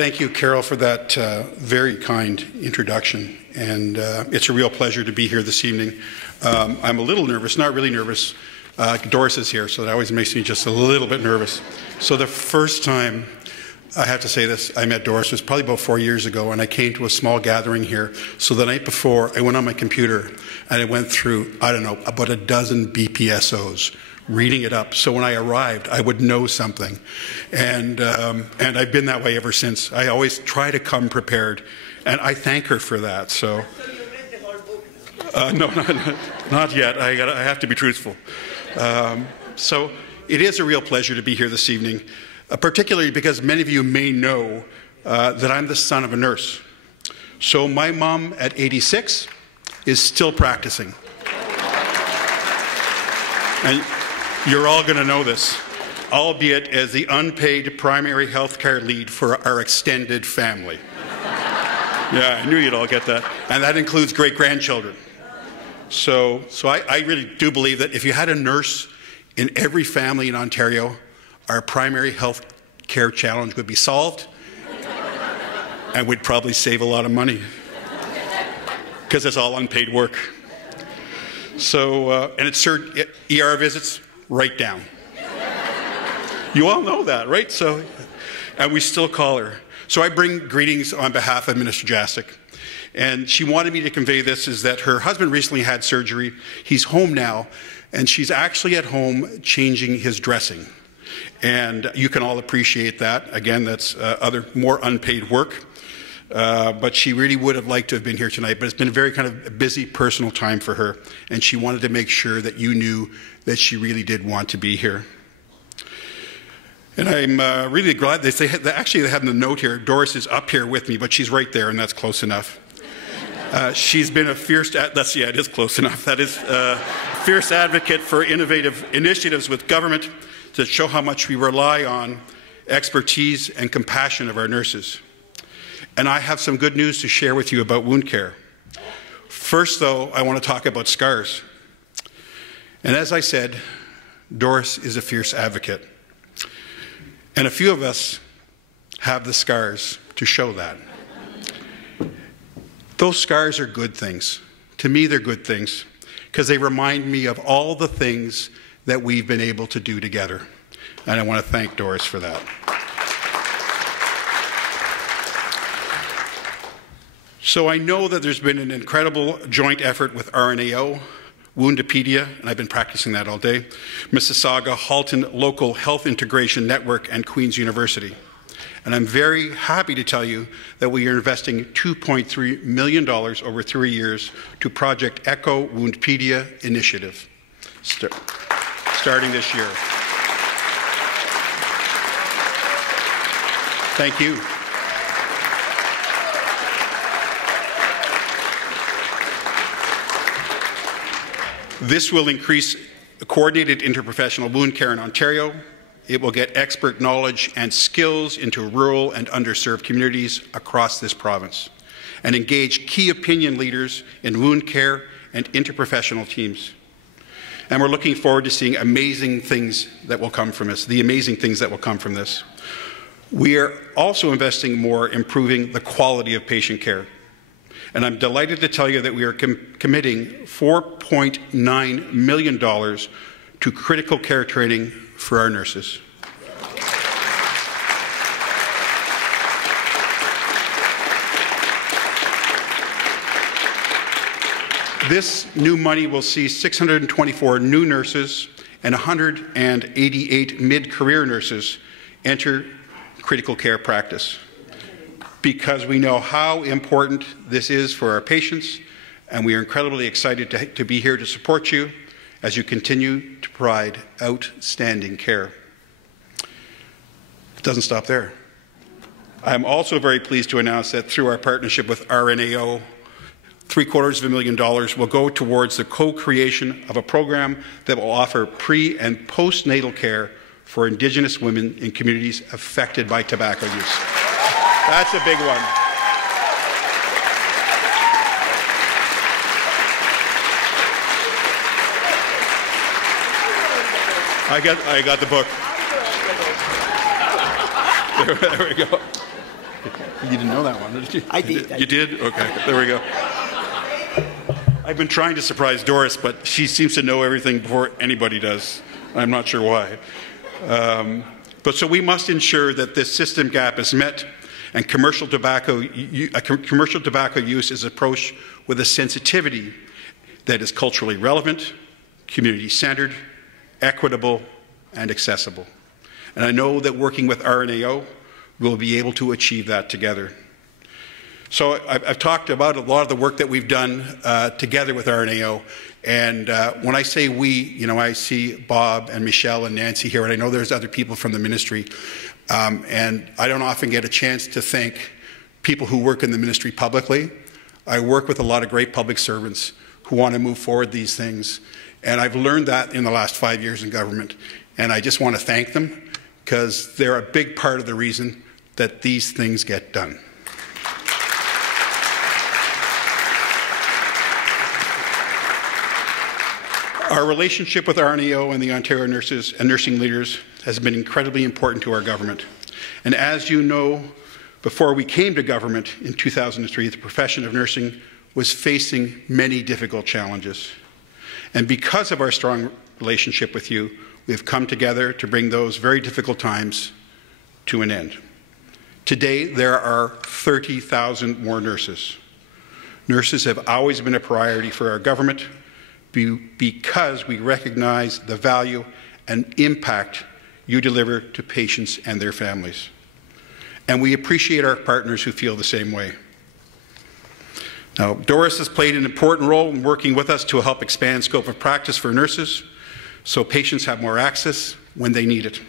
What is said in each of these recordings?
Thank you, Carol, for that very kind introduction. And it's a real pleasure to be here this evening. I'm a little nervous, not really nervous. Doris is here, so that always makes me just a little bit nervous. So the first time, I have to say this, I met Doris was probably about 4 years ago, and I came to a small gathering here. So the night before, I went on my computer, and I went through, I don't know, about a dozen BPSOs, reading it up. So when I arrived, I would know something. And I've been that way ever since. I always try to come prepared, and I thank her for that. So you read the whole book? No, not yet. I have to be truthful. So it is a real pleasure to be here this evening, particularly because many of you may know that I'm the son of a nurse. So my mom at 86 is still practicing. And you're all going to know this, albeit as the unpaid primary health care lead for our extended family. Yeah, I knew you'd all get that. And that includes great-grandchildren. So I really do believe that if you had a nurse in every family in Ontario, our primary health care challenge would be solved, and we'd probably save a lot of money, because it's all unpaid work. So, and it's ER visits, right down. You all know that, right? So, and we still call her. So I bring greetings on behalf of Minister Jasic. And she wanted me to convey this, is that her husband recently had surgery. He's home now, and she's actually at home changing his dressing. And you can all appreciate that. Again, that's other more unpaid work. But she really would have liked to have been here tonight, but it's been a very kind of busy personal time for her, and she wanted to make sure that you knew that she really did want to be here. And I'm really glad they actually they have the note here, Doris is up here with me, but she's right there, and that's close enough. She's been a fierce, yeah, it is close enough. That is a fierce advocate for innovative initiatives with government to show how much we rely on expertise and compassion of our nurses. And I have some good news to share with you about wound care. First, though, I want to talk about scars. And as I said, Doris is a fierce advocate. And a few of us have the scars to show that. Those scars are good things. To me, they're good things, because they remind me of all the things that we've been able to do together. And I want to thank Doris for that. So I know that there's been an incredible joint effort with RNAO, Woundopedia, and I've been practicing that all day, Mississauga, Halton Local Health Integration Network, and Queen's University. And I'm very happy to tell you that we are investing $2.3 million over 3 years to Project ECHO Woundpedia Initiative, starting this year. Thank you. This will increase coordinated interprofessional wound care in Ontario. It will get expert knowledge and skills into rural and underserved communities across this province, and engage key opinion leaders in wound care and interprofessional teams. And we're looking forward to seeing amazing things that will come from this, the amazing things that will come from this. We are also investing more in improving the quality of patient care. And I'm delighted to tell you that we are committing $4.9 million to critical care training for our nurses. This new money will see 624 new nurses and 188 mid-career nurses enter critical care practice, because we know how important this is for our patients, and we are incredibly excited to be here to support you as you continue to provide outstanding care. It doesn't stop there. I'm also very pleased to announce that through our partnership with RNAO, $750,000 will go towards the co-creation of a program that will offer pre- and postnatal care for Indigenous women in communities affected by tobacco use. That's a big one. I got the book. There we go. You didn't know that one, did you? I did. You did? Okay, there we go. I've been trying to surprise Doris, but she seems to know everything before anybody does. I'm not sure why. But so we must ensure that this system gap is met and commercial tobacco use is approached with a sensitivity that is culturally relevant, community-centered, equitable, and accessible. And I know that working with RNAO, we'll be able to achieve that together. So I've talked about a lot of the work that we've done together with RNAO. And when I say we, you know, I see Bob and Michelle and Nancy here, and I know there's other people from the ministry. And I don't often get a chance to thank people who work in the ministry publicly. I work with a lot of great public servants who want to move forward these things. And I've learned that in the last 5 years in government. And I just want to thank them because they're a big part of the reason that these things get done. Our relationship with RNAO and the Ontario nurses and nursing leaders has been incredibly important to our government. And as you know, before we came to government in 2003, the profession of nursing was facing many difficult challenges. And because of our strong relationship with you, we've come together to bring those very difficult times to an end. Today, there are 30,000 more nurses. Nurses have always been a priority for our government because we recognize the value and impact you deliver to patients and their families. And we appreciate our partners who feel the same way. Now, Doris has played an important role in working with us to help expand scope of practice for nurses so patients have more access when they need it.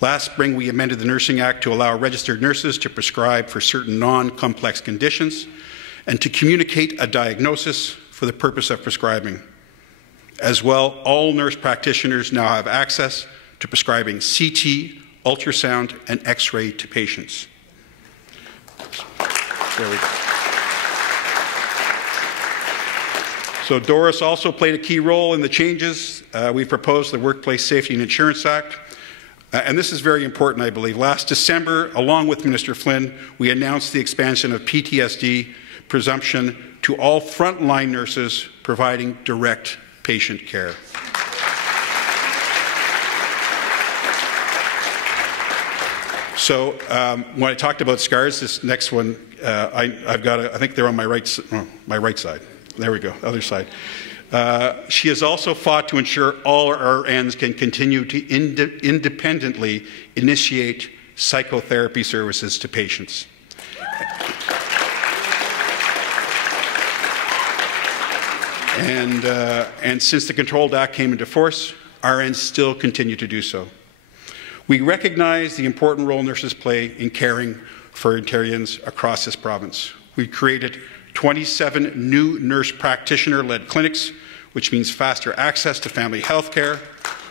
Last spring, we amended the Nursing Act to allow registered nurses to prescribe for certain non-complex conditions and to communicate a diagnosis for the purpose of prescribing. As well, all nurse practitioners now have access to prescribing CT, ultrasound, and X-ray to patients. There we go. So Doris also played a key role in the changes we proposed to the Workplace Safety and Insurance Act. And this is very important, I believe. Last December, along with Minister Flynn, we announced the expansion of PTSD presumption to all frontline nurses providing direct patient care. So when I talked about scars, this next one, I've got I think they're on my right side. There we go, other side. She has also fought to ensure all RNs can continue to independently initiate psychotherapy services to patients. And since the Controlled Act came into force, RNs still continue to do so. We recognize the important role nurses play in caring for Ontarians across this province. We created 27 new nurse practitioner-led clinics, which means faster access to family health care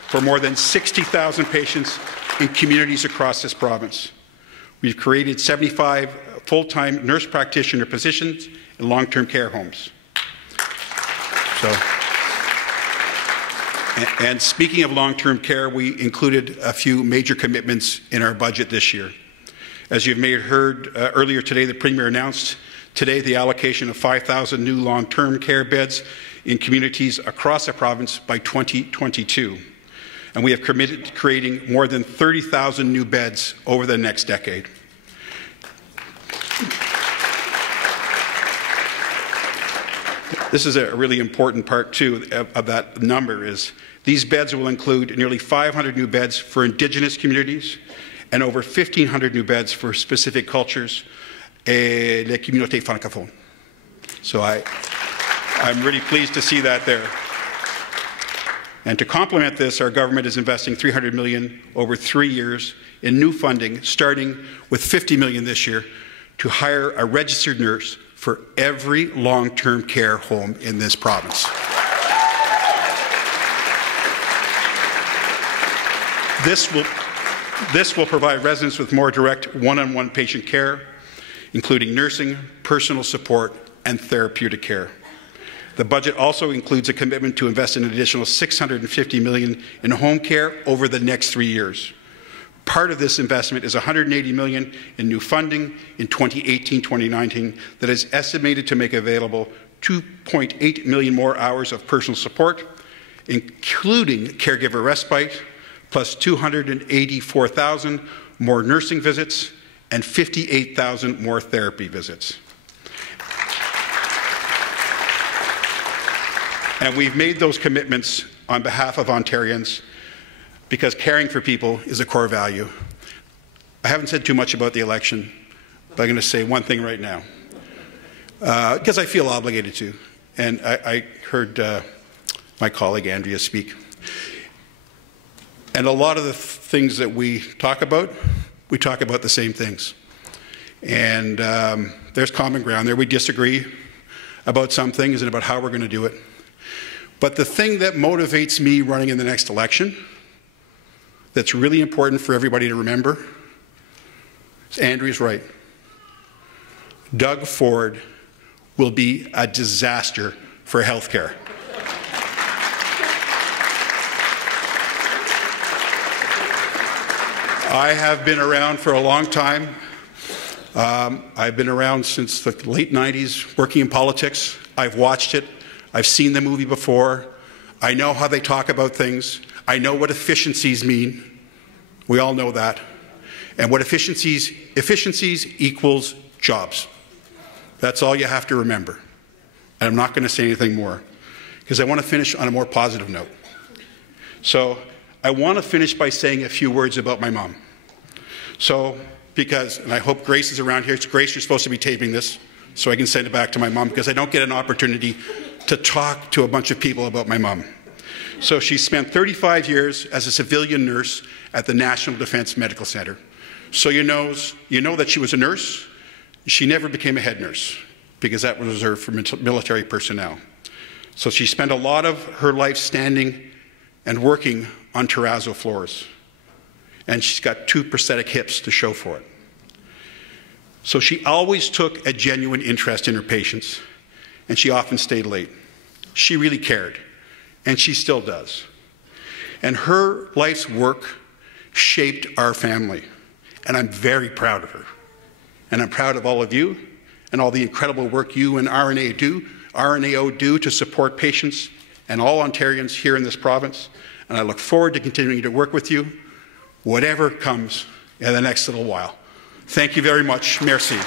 for more than 60,000 patients in communities across this province. We've created 75 full-time nurse practitioner positions in long-term care homes. And speaking of long-term care, we included a few major commitments in our budget this year. As you may have heard earlier today, the Premier announced today the allocation of 5,000 new long-term care beds in communities across the province by 2022. And we have committed to creating more than 30,000 new beds over the next decade. This is a really important part, too, of that number is these beds will include nearly 500 new beds for Indigenous communities and over 1,500 new beds for specific cultures, les communautés francophones. So I'm really pleased to see that there. And to complement this, our government is investing $300 million over 3 years in new funding, starting with $50 million this year, to hire a registered nurse for every long-term care home in this province. This will provide residents with more direct one-on-one patient care, including nursing, personal support, and therapeutic care. The budget also includes a commitment to invest an additional $650 million in home care over the next 3 years, Part of this investment is $180 million in new funding in 2018-2019 that is estimated to make available 2.8 million more hours of personal support, including caregiver respite, plus 284,000 more nursing visits and 58,000 more therapy visits. And we've made those commitments on behalf of Ontarians because caring for people is a core value. I haven't said too much about the election, but I'm going to say one thing right now, because I feel obligated to. And I heard my colleague Andrea speak. And a lot of the things that we talk about the same things. And there's common ground there. We disagree about some things and about how we're going to do it. But the thing that motivates me running in the next election, that's really important for everybody to remember, is Andrea's right. Doug Ford will be a disaster for healthcare. I have been around for a long time. I've been around since the late 90s, working in politics. I've watched it. I've seen the movie before. I know how they talk about things. I know what efficiencies mean. We all know that. And what efficiencies equals jobs. That's all you have to remember. And I'm not going to say anything more, because I want to finish on a more positive note. So I want to finish by saying a few words about my mom. So, because, and I hope Grace is around here. Grace, you're supposed to be taping this, so I can send it back to my mom, because I don't get an opportunity to talk to a bunch of people about my mom. So she spent 35 years as a civilian nurse at the National Defense Medical Center. So you know that she was a nurse. She never became a head nurse, because that was reserved for military personnel. So she spent a lot of her life standing and working on terrazzo floors. And she's got 2 prosthetic hips to show for it. So she always took a genuine interest in her patients, and she often stayed late. She really cared, and she still does. And her life's work shaped our family, and I'm very proud of her. And I'm proud of all of you and all the incredible work you and RNAO do to support patients and all Ontarians here in this province. And I look forward to continuing to work with you, whatever comes in the next little while. Thank you very much. Merci.